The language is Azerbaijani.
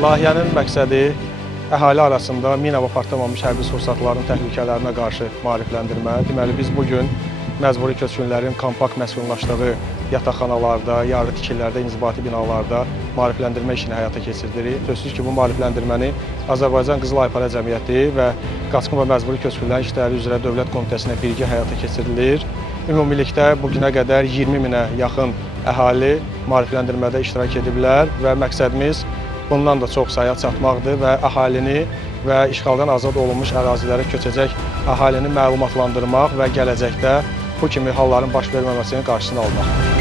Layihənin məqsədi əhali arasında mina və partlamamış hərbi sursatların təhlükələrinə qarşı maarifləndirmə. Deməli, biz bugün məcburi köçkünlərin kompakt məskunlaşdığı yataqxanalarda, yarı tikililərdə, inzibati binalarda maarifləndirmə işini həyata keçirdirik. Sözsüz ki, bu maarifləndirməni Azərbaycan Qızıl Aypara Cəmiyyəti və Qaçqın və Məcburi Köçkünlərin İşləri üzrə Dövlət Komitəsinə birgə həyata keçirilir. Ümumilikdə bugünə qədər 20 minə yaxın əhali maarifləndirmədə iştirak ediblər və məqsədimiz bundan da çox saya çatmaqdır və əhalini və işğaldan azad olunmuş ərazilərə köçəcək əhalini məlumatlandırmaq və gələcəkdə bu kimi halların baş verməməsinin qarşısını almaq.